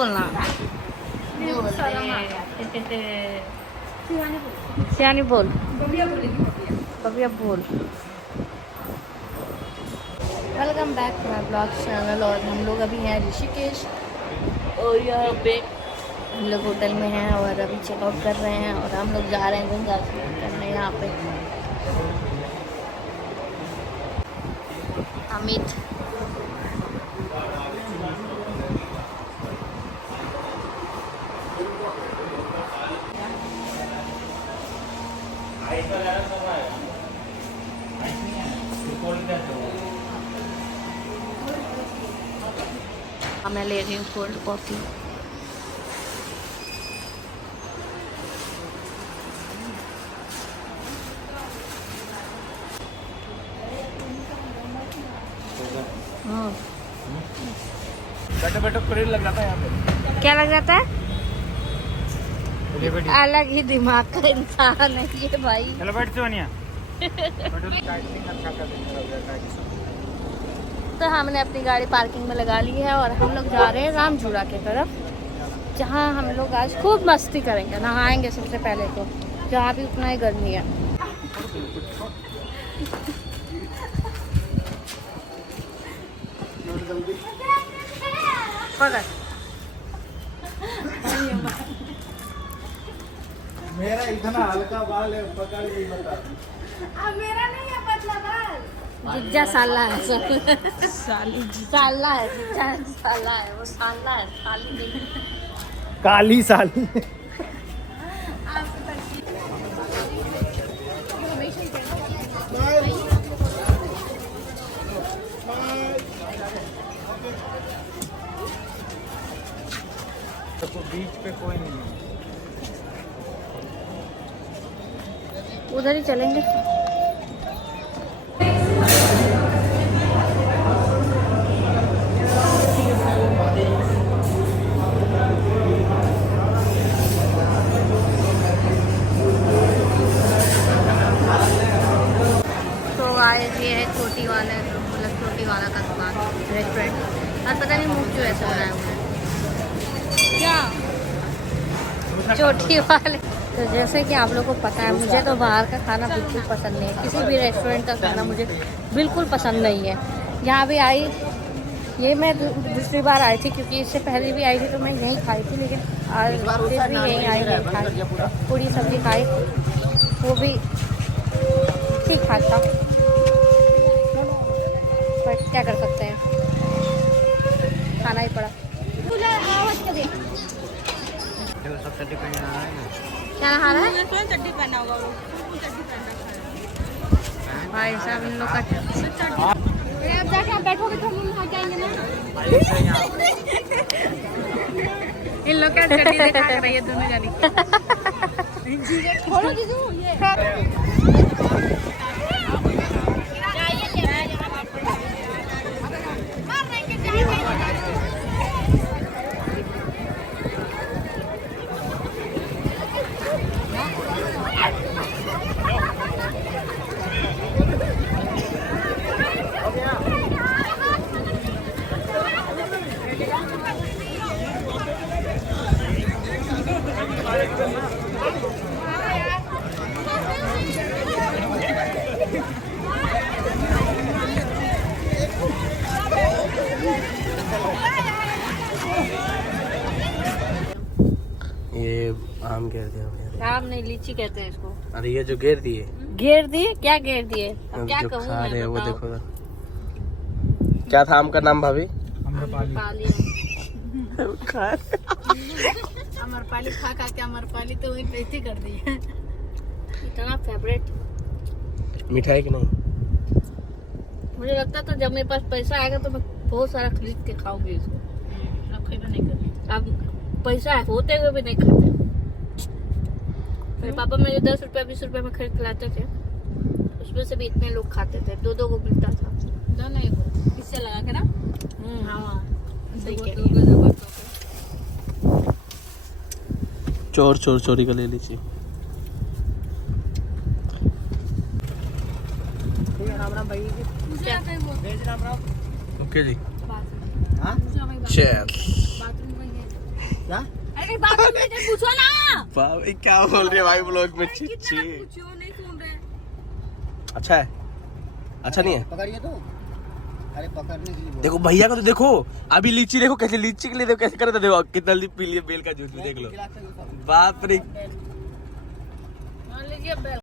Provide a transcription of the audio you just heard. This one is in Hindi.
बोलना। सियानी बोल। बबिया बोल। Welcome back to my blog channel. और हम लोग अभी हैं ऋषिकेश और यहाँ पे हम लोग होटल में हैं और अभी चेकआउट कर रहे हैं और हम लोग जा रहे हैं गंगा स्नान करने यहाँ पे। अमित मैं ले रही हूँ कोल्ड कॉफ़ी। बैठो बैठो करीब लग जाता है यहाँ पे। क्या लग जाता है? अलग ही दिमाग का इंसान है ये भाई। चलो बैठ सोनिया। तो हमने अपनी गाड़ी पार्किंग में लगा ली है और हम लोग जा रहे हैं रामझूला की तरफ, जहाँ हम लोग आज खूब मस्ती करेंगे, नहाएंगे सबसे पहले तो, जहाँ भी उतना ही गर्मी है। मेरा इतना हल्का बाल है, पकड़ भी बता। मेरा नहीं है पतला बाल। जिज्जा साला है साली साला है, जिज्जा साला है, वो साला है, साली नहीं। काली साली। तो बीच पे कोई नहीं है। उधर ही चलेंगे। तो आए ये है छोटी वाले, मतलब छोटी वाला का दुकान रेस्टोरेंट। और पता नहीं मुँह क्यों ऐसा बनाया हुआ है क्या छोटी वाले। तो जैसे कि आप लोगों को पता है, मुझे तो बाहर का खाना बिल्कुल पसंद नहीं है। किसी भी रेस्टोरेंट का खाना मुझे बिल्कुल पसंद नहीं है। यहाँ भी आई, ये मैं दूसरी बार आई थी, क्योंकि इससे पहले भी आई थी तो मैं यहीं खाई थी, लेकिन आज फिर भी यहीं आई, नहीं खाई। पूरी सब्जी खाई, वो भी ठीक ठाक था, बट क्या कर सकते हैं, खाना ही पड़ा। क्या खा रहा है? चड्डी पहना होगा वो। भाई साहब इन लोग का अब जाके आप बैठोगे तो हम खा जाएंगे ना। इन लोग का चड्डी दिखा कर रही है दोनों जानी। छोड़ो जीजू ये। ये आम घेर दिया। आम नहीं, लीची कहते हैं इसको। अरे ये जो घेर दिए, घेर दिए? क्या घेर दिए? अब क्या जो कहूँ खा रहे हैं मैं, वो बताओ। देखो। क्या था आम का नाम भाभी? अमरपाली। अमरपाली खा खा के अमरपाली तो वही बेइज्जती कर दी है। इतना फेवरेट। मिठाई की नहीं? मुझे लगता था जब मेरे पास पैसा आएगा तो मैं बहुत सारा खरीद के खाऊंगी इसको। अब पैसा होते हुए भी नहीं खाते। मेरे पापा मुझे 10 रुपया 20 रुपया में खरीद के लाते थे, उसमें से भी इतने लोग खाते थे, दो को मिलता था। दोनों एक इससे लगा के ना। हाँ सही कह रही दो चोर चोर चोरी का ले लीजिए। ओके जी। चल क्या? अरे बात मुझे पूछो ना। भाई क्या बोल रहे भाई ब्लॉग में चिच्ची। पूछो नहीं सुन रहे। अच्छा है, अच्छा नहीं है? पकड़िए तो। अरे पकड़ने के लिए देखो भैया को तो देखो, अभी लीची देखो कैसे, लीची के लिए देखो कैसे कर रहे थे, देखो कितना जल्दी पी लिए बेल का जूस, देख लो। बाप रे। लीजिए